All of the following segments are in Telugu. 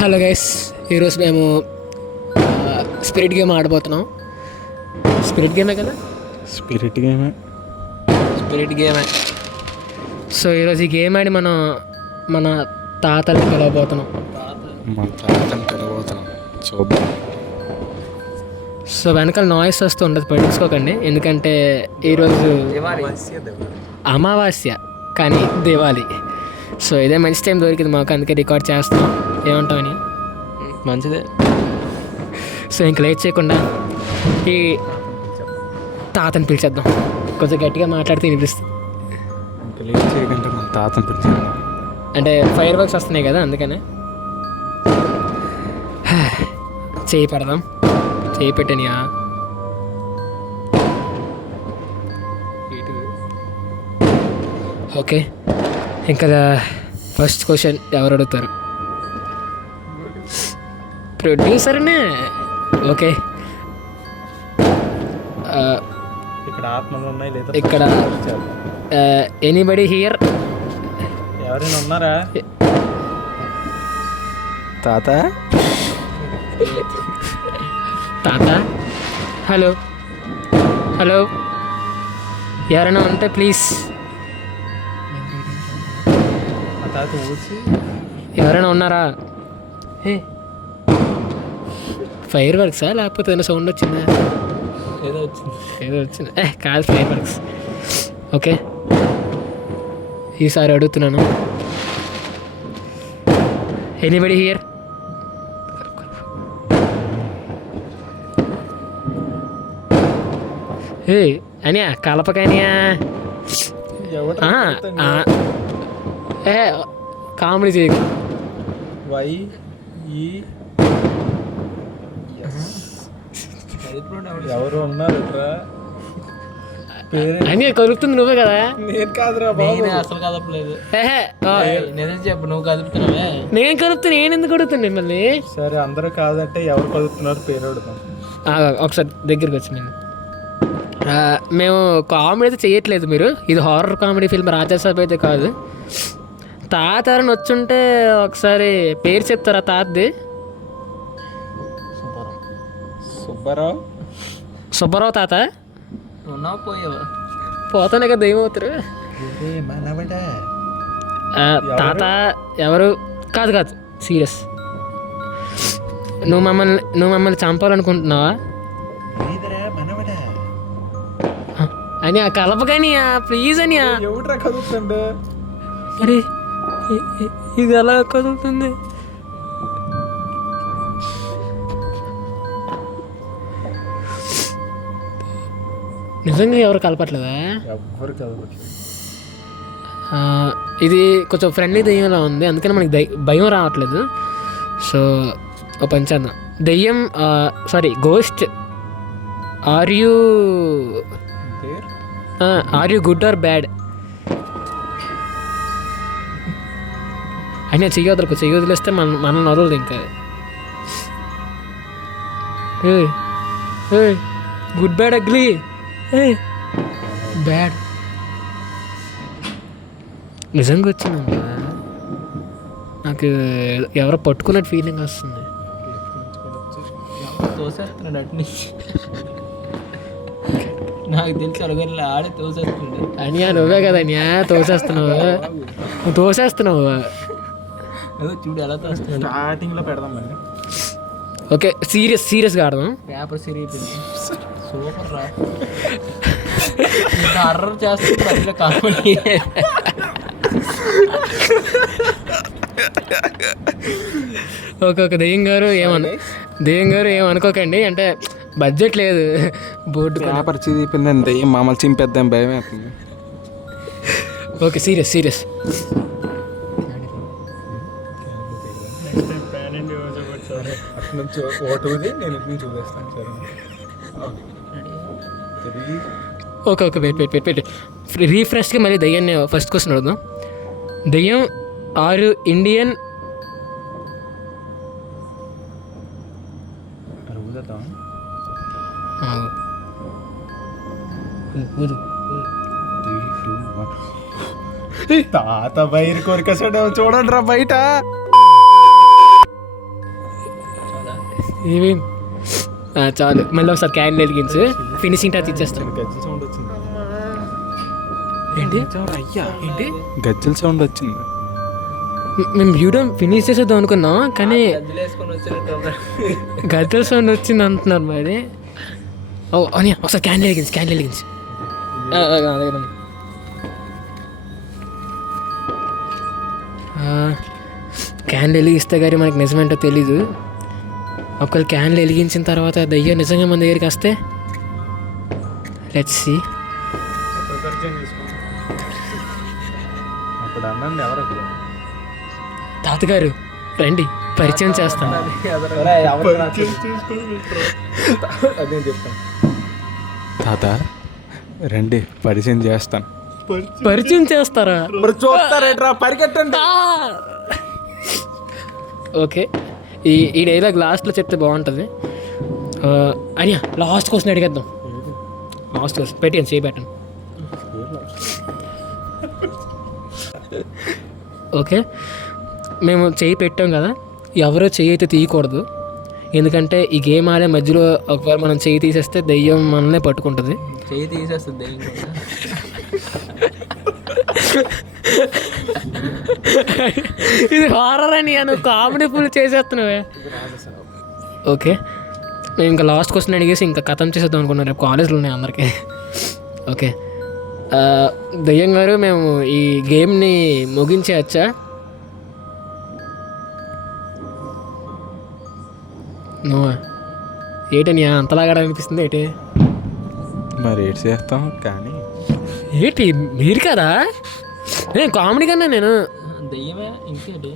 హలో గైస్, ఈరోజు మేము స్పిరిట్ గేమ్ ఆడబోతున్నాం. స్పిరిట్ గేమే కదా? స్పిరిట్ గేమే. సో ఈరోజు ఈ గేమ్ ఆడి మనం మన తాతల్ని పిలవబోతున్నాం. చూద్దాం. సో వెనకాల నాయిస్ వస్తూ ఉండదు, పట్టించుకోకండి. ఎందుకంటే ఈరోజు అమావాస్య కానీ దివాళీ. సో ఇదే మంచి టైం దొరికింది మాకు, అందుకే రికార్డ్ చేస్తాం. ఏమంటామని మంచిదే. సో ఇంక లేట్ చేయకుండా ఈ తాతని పిలిచేద్దాం. కొంచెం గట్టిగా మాట్లాడితే వినిపిస్తుంది. తాతను పిలిచాను అంటే ఫైర్ వర్క్స్ వస్తున్నాయి కదా, అందుకనే. చేయి పెడదాం. చేయి పెట్టనియా. ఓకే, ఇంకా ఫస్ట్ క్వశ్చన్ ఎవరు అడుగుతారు? ప్రొడ్యూసర్నే. ఓకే, ఇక్కడ ఆత్మలు ఉన్నాయి లేదా? ఇక్కడ ఎనీబడి హియర్? ఎవరైనా ఉన్నారా? తాత తాత, హలో హలో, ఎవరైనా ఉంటే ప్లీజ్. తాత ఊసి ఎవరైనా ఉన్నారా? ఫైర్ వర్క్సా లేకపోతే ఏదైనా సౌండ్ వచ్చిందా? ఏదో వచ్చింది. కాదు, ఫైర్ వర్క్స్. ఓకే, ఈసారి అడుగుతున్నాను. Anybody here? అనియా కలపకనియా. కామెడీ చేయకు. ఎవరు ఉన్నారు? అని కలుపుతుంది నువ్వే కదా? నేను కాదురా బాబు, అసలు కదపలేదు. నిజం చెప్పు, నువ్వు కదుపుతున్నావే. నేను కలుపుతున్నా. నేను ఎందుకు అడుగుతుంది మిమ్మల్ని? సరే, అందరూ కాదంటే ఎవరు కలుపుతున్నారు పేరు అడుగుతాం. ఒకసారి దగ్గరికి వచ్చి మేము కామెడీ అయితే చేయట్లేదు. మీరు ఇది హారర్ కామెడీ ఫిల్మ్, రాజాసాబ్ అయితే కాదు. తాత ఎవరైనా వచ్చుంటే ఒకసారి పేరు చెప్తారా తాతది? సుబ్బారావు. సుబ్బారావు తాత? ఉన్నావు పోయావా? పోతానే కదా దయ్యం అవుతారు. తాత ఎవరు? కాదు కాదు, సీరియస్. నువ్వు మమ్మల్ని చంపాలనుకుంటున్నావా? అని ఆ కలపకనియా, ప్లీజ్ అనియా. ఎవట్రా కదులుతుండే? మరి ఇది ఎలా కదులుతుంది? నిజంగా ఎవరు కలపట్లేదా? ఎవరు కదలట్లేదు. ఇది కొంచెం ఫ్రెండ్లీ దెయ్యంలా ఉంది, అందుకని మనకి భయం రావట్లేదు. సో ఓ పని చేద్దాం. దెయ్యం, sorry ghost, are you good or bad? అయినా చెయ్యొదలకు, చెయ్యి వదిలేస్తే మనల్ని వదలదు ఇంకా. Good bad ugly bad. నిజంగా వచ్చిందా? నాకు ఎవరో పట్టుకున్నట్టు ఫీలింగ్ వస్తుంది. తోసేస్తున్నాడు అటు నుంచి. నాకు తెలిసి అడుగులో ఆడే తోసేస్తుంది. అనియా నువ్వే కదా అనియా తోసేస్తున్నావు. నువ్వు తోసేస్తున్నావు. అదో చూడు ఎలా తోస్తున్నాడు. స్టార్టింగ్ లో పెడదాం మరి. ఓకే, సీరియస్గా ఆడదాం. పేపర్ సిరిగిపోయింది. సూపర్ రా. అర్రర్ చేస్తుంది కామెడీ. ఓకే, దెయ్యం గారు ఏమనుకోకండి. అంటే బడ్జెట్ లేదు, బోర్డు పేపర్ చదివిపోయిందని దెయ్యం మామూలు చింపేద్దాం, భయం అవుతుంది. Okay, serious. Okay, wait. రీఫ్రెష్గా మళ్ళీ దెయ్యాన్ని ఫస్ట్ క్వశ్చన్ అడుగుదాం. దెయ్యం, ఆర్ యు ఇండియన్? తాత బయట కోరిక చూడండి రా బయట. ఏమేం చాలు మళ్ళీ ఒకసారి క్యాండిల్ వెలిగించు ఫినిషింగ్ టచ్ ఇచ్చేస్తాను. గజ్జల సౌండ్ వచ్చింది. ఏంటి అయ్యా ఏంటి గజ్జల సౌండ్ వచ్చింది. మేము వీడియో ఫినిష్ చేసేద్దాం అనుకున్నాం కానీ వేసుకొని వచ్చినట్టు గద్దెల సౌండ్ వచ్చింది అంటున్నారు మరి. ఓ అని ఒకసారి క్యాండిల్ వెలిగించి క్యాండిల్ వెలిగిస్తే కానీ మనకి నిజమేంటో తెలీదు. ఒకవేళ క్యాండిల్ వెలిగించిన తర్వాత దయ్యం నిజంగా మన దగ్గరికి వస్తే లెట్స్ సీ. అప్పుడు అన్నండి ఎవరు తాతగారు రండి పరిచయం చేస్తాను. అదే చెప్తాను. తాత రండి పరిచయం చేస్తాను. పరిచయం చేస్తారా? మరి చూస్తారేట్రా పరిగెట్టండి. ఓకే ఈ డైలాగ్ లాస్ట్లో చెప్తే బాగుంటుంది. అనియా లాస్ట్ క్వశ్చన్ అడిగేద్దాం. లాస్ట్ క్వశ్చన్ పెట్టాను చేయబెట్టాను. ఓకే మేము చేయి పెట్టాం కదా, ఎవరో చేయి అయితే తీయకూడదు. ఎందుకంటే ఈ గేమ్ ఆడే మధ్యలో ఒకవేళ మనం చేయి తీసేస్తే దెయ్యం మనల్నే పట్టుకుంటుంది. చేయి తీసేస్తుంది దెయ్యం కూడా. ఇది హారర్ అని నువ్వు కామెడీ ఫుల్ చేసేస్తున్నావే. ఓకే మేము ఇంకా లాస్ట్ క్వశ్చన్ అడిగేసి ఇంకా కథం చేసేద్దాం అనుకున్నాం. రేపు కాలేజ్లో ఉన్నాయి అందరికీ. ఓకే దయ్యం గారు మేము ఈ గేమ్ని ముగించేయచ్చా? నువ్వు ఏటని అంతలాగా అనిపిస్తుంది ఏంటి? మరి ఏడు చేస్తాం కానీ ఏంటి మీరు కదా నేను కామెడీ కన్నా నేను దెయ్యమే ఇంకేంటి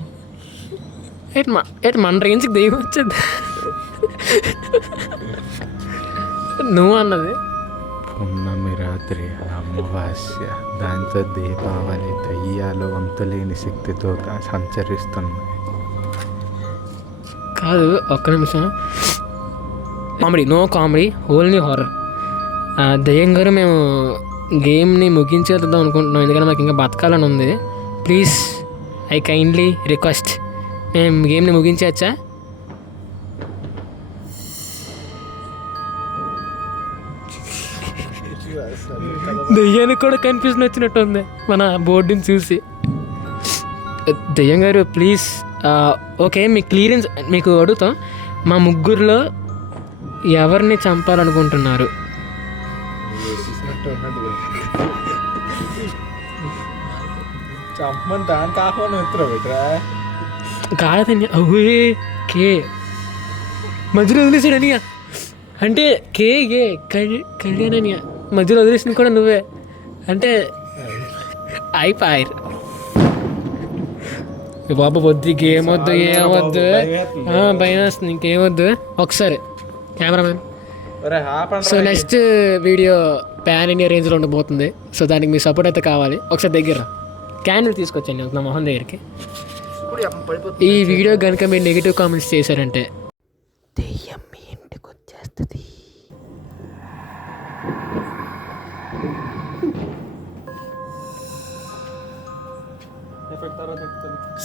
ఏంటి మన రేంజ్కి దెయ్యం వచ్చింది నువ్వు అన్నది. పున్నమి రాత్రి అమావాస్య దాంతో దీపావళి దయ్యాలు వంతులేని శక్తితో సంచరిస్తున్నాయి. కాదు ఒక్క నిమిషం. Comedy no comedy only horror. దయ్యం గారు మేము గేమ్ని ముగించేద్దాం అనుకుంటున్నాం ఎందుకంటే మాకు ఇంకా బతకాలని ఉంది. ప్లీజ్ ఐ కైండ్లీ రిక్వెస్ట్ మేము గేమ్ని ముగించవచ్చా? దయ్యానికి కూడా కన్ఫ్యూజన్ వచ్చినట్టు ఉంది మన బోర్డుని చూసి. దయ్యం గారు ప్లీజ్ ఓకే మీ క్లియరెన్స్ మీకు అడుగుతాం. మా ముగ్గురులో ఎవరిని చంపాలనుకుంటున్నారు? కాదని అవే కే మధ్యలో వదిలేసాడు అనియా అంటే కే కళ్యాణ్ అనియా మధ్యలో వదిలేసింది కూడా నువ్వే అంటే అయిపోయారు. బాబు వద్దు గేమ్ వద్దు ఏమొద్దు భయం వేస్తుంది ఇంకేమొద్దు. ఒకసారి cameraman. So next video pan India రేంజ్లో ఉండబోతుంది. సో దానికి మీ సపోర్ట్ అయితే కావాలి. ఒకసారి దగ్గర క్యాండిల్ తీసుకొచ్చాను నా మొహం దగ్గరికి. ఈ వీడియో కనుక మీరు నెగిటివ్ కామెంట్స్ చేశారంటే దెయ్యం మీ ఇంటికి వచ్చేస్తుంది.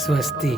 స్వస్తి.